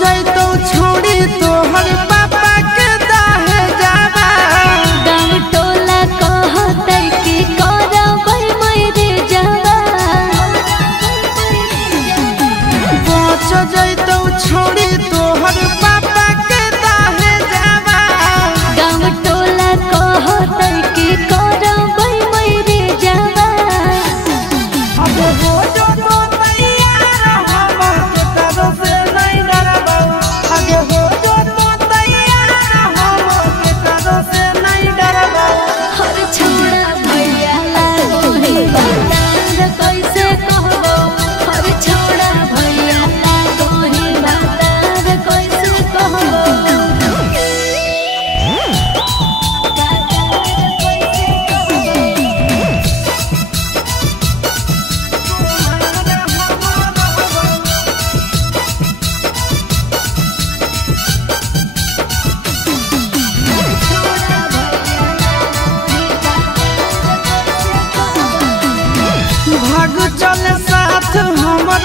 जैतो छोड़ी तोहर पापा के दाहे जावा गाँव टोला कहते कि करबै मरे जावा बच जैतो छोड़ी तोहर पापा के दाहे जावा गाँव टोला कहते कि करबै मरे जावा अब हो जो तो तैयार हम के करो से नहीं डरबा आगे हो जो तो तैयार हम के करो से नहीं डरबा हर छोड़ा भैया लागो हे बातार कैसे कहबो हर छोड़ा भैया लागो हे बातार कैसे कहबो भाग चल साथ हमर